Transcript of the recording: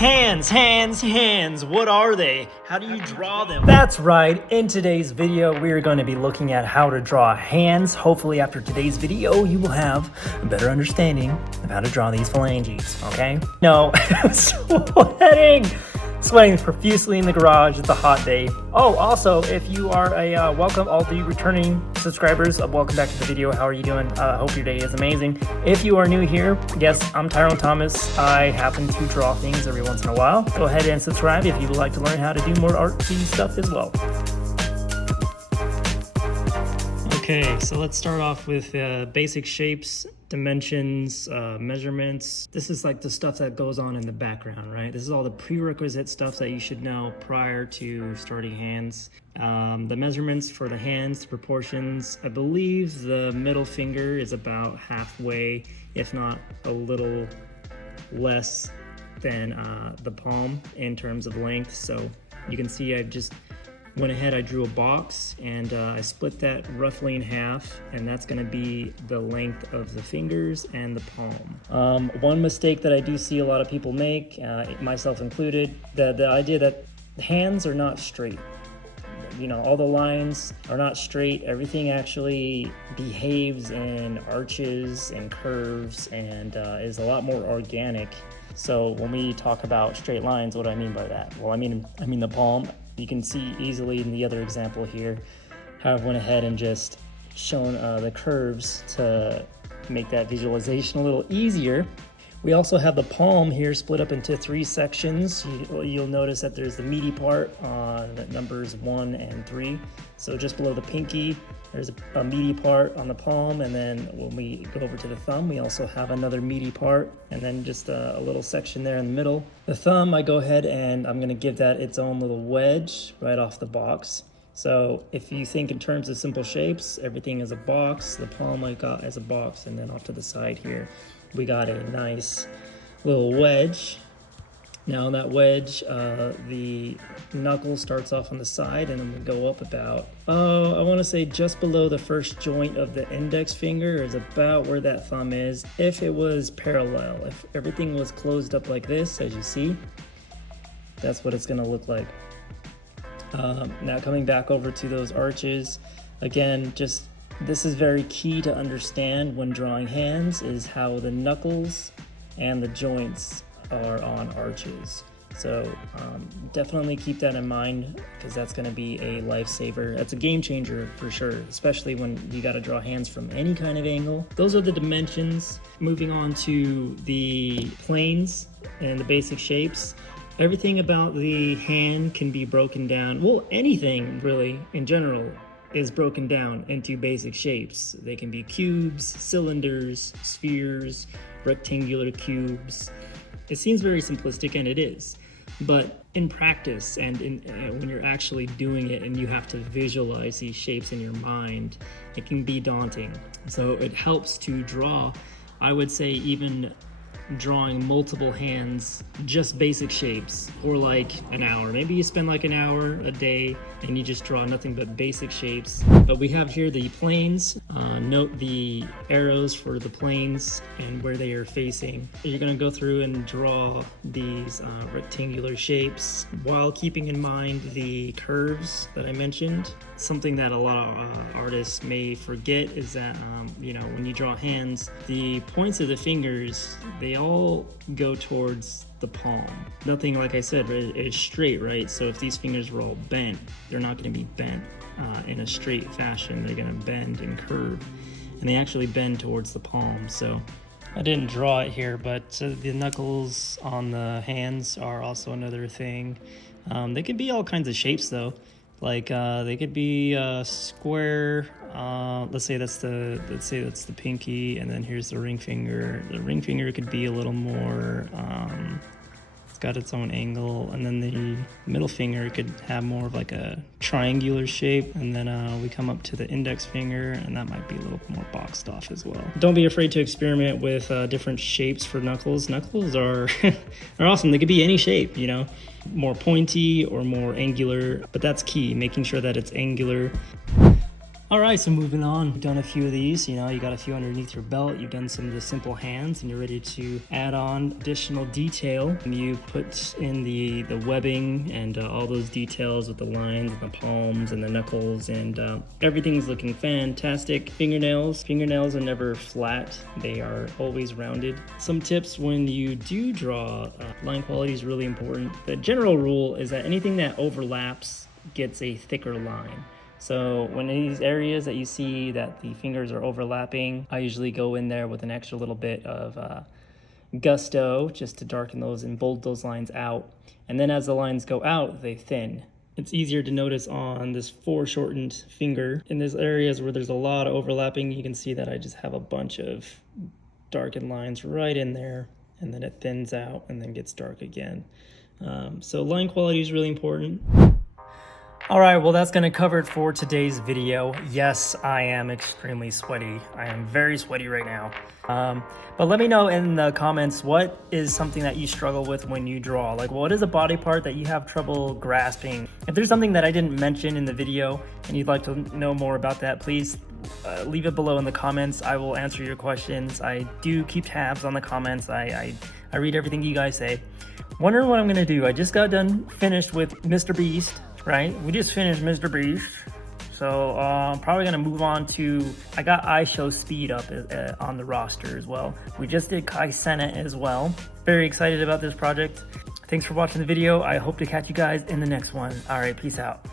Hands, what are they? How do you draw them? That's right, in today's video we're going to be looking at how to draw hands. Hopefully after today's video you will have a better understanding of how to draw these phalanges, okay? No, sweating profusely in the garage. It's a hot day. Oh, also, if you are a welcome, all the returning subscribers, welcome back to the video. How are you doing? Hope your day is amazing. If you are new here, yes, I'm Tyrone Thomas. I happen to draw things every once in a while. Go ahead and subscribe if you would like to learn how to do more artsy stuff as well. Okay, so let's start off with basic shapes, dimensions, measurements. This is like the stuff that goes on in the background, right? This is all the prerequisite stuff that you should know prior to starting hands. The measurements for the hands, the proportions. I believe the middle finger is about halfway, if not a little less than the palm in terms of length. So you can see I've just went ahead, I drew a box and I split that roughly in half, and that's going to be the length of the fingers and the palm. One mistake that I do see a lot of people make, myself included, the idea that hands are not straight. You know, all the lines are not straight. Everything actually behaves in arches and curves and is a lot more organic. So when we talk about straight lines, what do I mean by that? Well, I mean the palm. You can see easily in the other example here how I went ahead and just shown the curves to make that visualization a little easier. We also have the palm here split up into three sections. You'll notice that there's the meaty part that numbers 1 and 3. So just below the pinky, there's a meaty part on the palm, and then when we go over to the thumb, we also have another meaty part, and then just a little section there in the middle. The thumb, I go ahead and I'm gonna give that its own little wedge right off the box. So if you think in terms of simple shapes, everything is a box. The palm I got as a box, and then off to the side here, we got a nice little wedge. Now on that wedge, the knuckle starts off on the side and then we go up about, I want to say just below the first joint of the index finger is about where that thumb is. If it was parallel, if everything was closed up like this, as you see, that's what it's going to look like. Now coming back over to those arches, again, just this is very key to understand when drawing hands, is how the knuckles and the joints are on arches. So definitely keep that in mind, because that's going to be a lifesaver. That's a game changer for sure, especially when you got to draw hands from any kind of angle. Those are the dimensions. Moving on to the planes and the basic shapes. Everything about the hand can be broken down. Well, anything really in general is broken down into basic shapes. They can be cubes, cylinders, spheres, rectangular cubes. It seems very simplistic, and it is, but in practice and when you're actually doing it and you have to visualize these shapes in your mind, it can be daunting. So it helps to draw, I would say, even drawing multiple hands, just basic shapes, for like an hour. Maybe you spend like an hour a day and you just draw nothing but basic shapes. But we have here the planes. Note the arrows for the planes and where they are facing. You're going to go through and draw these rectangular shapes while keeping in mind the curves that I mentioned. Something that a lot of artists may forget is that you know, when you draw hands, the points of the fingers, they all go towards the palm. Nothing, like I said, is straight, right? So if these fingers were all bent, they're not going to be bent in a straight fashion. They're going to bend and curve, and they actually bend towards the palm. So I didn't draw it here, but the knuckles on the hands are also another thing. They could be all kinds of shapes though. Like they could be square. Let's say that's the pinky, and then here's the ring finger. The ring finger could be a little more, it's got its own angle, and then the middle finger could have more of like a triangular shape, and then we come up to the index finger, and that might be a little more boxed off as well. Don't be afraid to experiment with different shapes for knuckles. Knuckles are are awesome. They could be any shape, you know, more pointy or more angular, but that's key, making sure that it's angular. All right, so moving on, you've done a few of these, you got a few underneath your belt, you've done some of the simple hands, and you're ready to add on additional detail. And you put in the webbing and all those details with the lines and the palms and the knuckles, and everything's looking fantastic. Fingernails are never flat, they are always rounded. Some tips when you do draw, line quality is really important. The general rule is that anything that overlaps gets a thicker line. So when in these areas that you see that the fingers are overlapping, I usually go in there with an extra little bit of gusto just to darken those and bold those lines out. And then as the lines go out, they thin. It's easier to notice on this foreshortened finger. In these areas where there's a lot of overlapping, you can see that I just have a bunch of darkened lines right in there, and then it thins out and then gets dark again. So line quality is really important. All right, well, that's going to cover it for today's video. Yes, I am extremely sweaty. I am very sweaty right now. But let me know in the comments, what is something that you struggle with when you draw? Like, what is a body part that you have trouble grasping? If there's something that I didn't mention in the video and you'd like to know more about that, please leave it below in the comments. I will answer your questions. I do keep tabs on the comments. I read everything you guys say. Wondering what I'm going to do. I just got done finished with Mr. Beast. Right, we just finished Mr. Beast, so I'm probably gonna move on to, I got iShow Speed up on the roster as well. We just did Kai Cenat as well. Very excited about this project. Thanks for watching the video. I hope to catch you guys in the next one. All right, peace out.